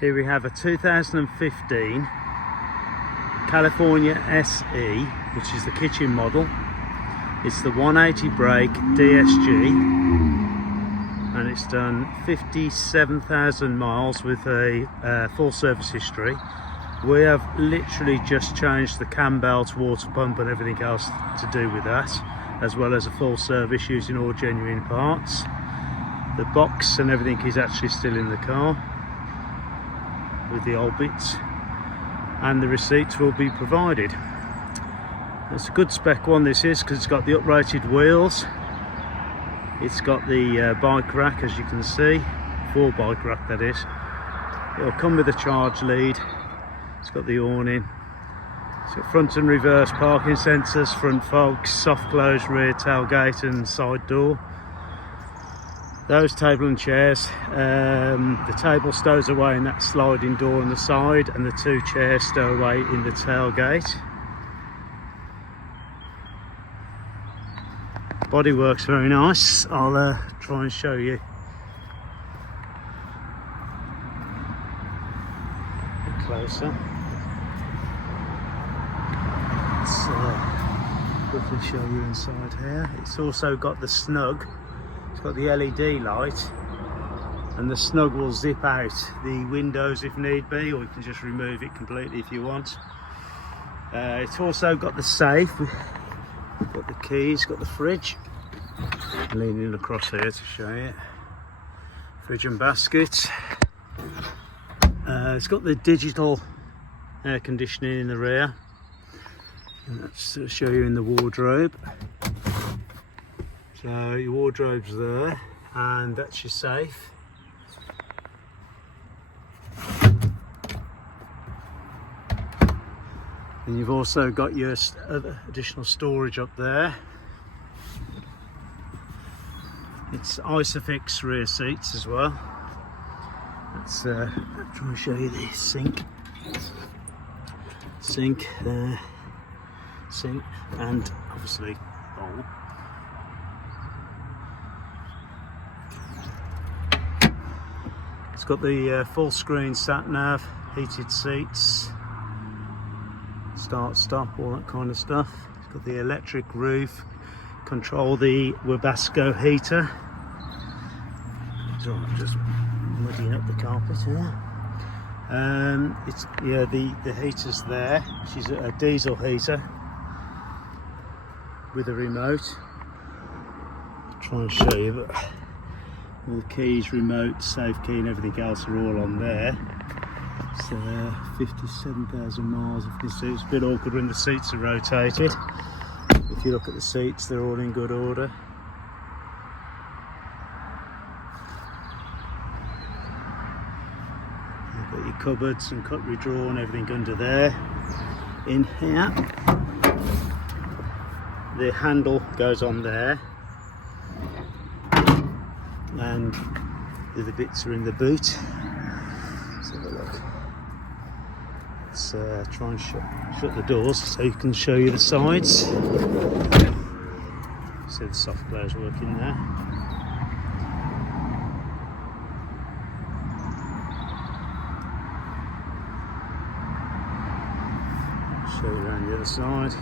Here we have a 2015 California SE, which is the kitchen model. It's the 180 brake DSG, and it's done 57,000 miles with a full service history. We have literally just changed the Cambelt water pump and everything else to do with that, as well as a full service using all genuine parts. The box and everything is actually still in the car with the old bits, and the receipts will be provided. It's a good spec one, this is, because it's got the uprated wheels, it's got the bike rack, as you can see, full bike rack that is. It'll come with a charge lead. It's got the awning, it's got front and reverse parking sensors, front fogs, soft close rear tailgate and side door. Those table and chairs, the table stows away in that sliding door on the side, and the two chairs stow away in the tailgate. Body works very nice. I'll try and show you a bit closer. Let's quickly show you inside here. It's also got the snug. It's got the LED light, and the snug will zip out the windows if need be, or you can just remove it completely if you want. It's also got the safe, got the keys, got the fridge. I'm leaning across here to show you. Fridge and basket. It's got the digital air conditioning in the rear. And let's show you in the wardrobe. So your wardrobe's there, and that's your safe. And you've also got your additional storage up there. It's Isofix rear seats as well. Let's try and show you the sink, and obviously bowl. It's got the full screen sat nav, heated seats, start stop, all that kind of stuff. It's got the electric roof, control the Webasto heater. So I'm just muddying up the carpet here. It's the heater's there, which is a diesel heater with a remote. I'll try and show you, but all the keys, remote, safe key and everything else are all on there. It's 57,000 miles. You can see it's a bit awkward when the seats are rotated. If you look at the seats, they're all in good order. You've got your cupboards and cutlery drawer and everything under there. In here, the handle goes on there, and the other bits are in the boot. Let's have a look. Let's try and shut the doors so you can show you the sides. See the soft close working there. Show you around the other side.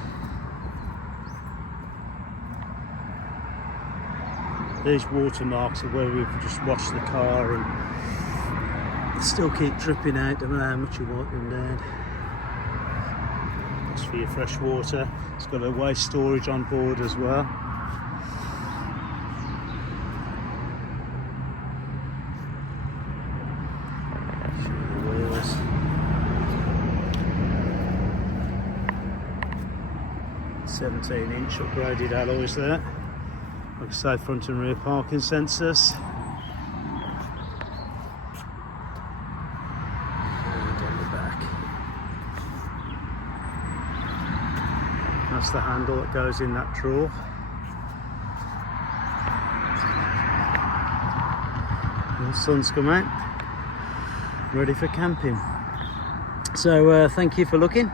These watermarks are where we've just washed the car and still keep dripping out. Don't know how much you wipe them down. That's for your fresh water. It's got a waste storage on board as well. Show you the wheels. "17" upgraded alloys there. Like I say, front and rear parking sensors. And on the back. That's the handle that goes in that drawer. And the sun's come out. Ready for camping. So thank you for looking.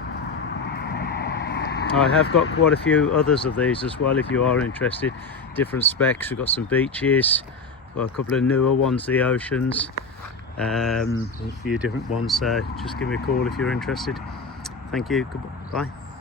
I have got quite a few others of these as well if you are interested. Different specs. We've got some beaches, got a couple of newer ones, the Oceans, a few different ones, so just give me a call if you're interested. Thank you, goodbye.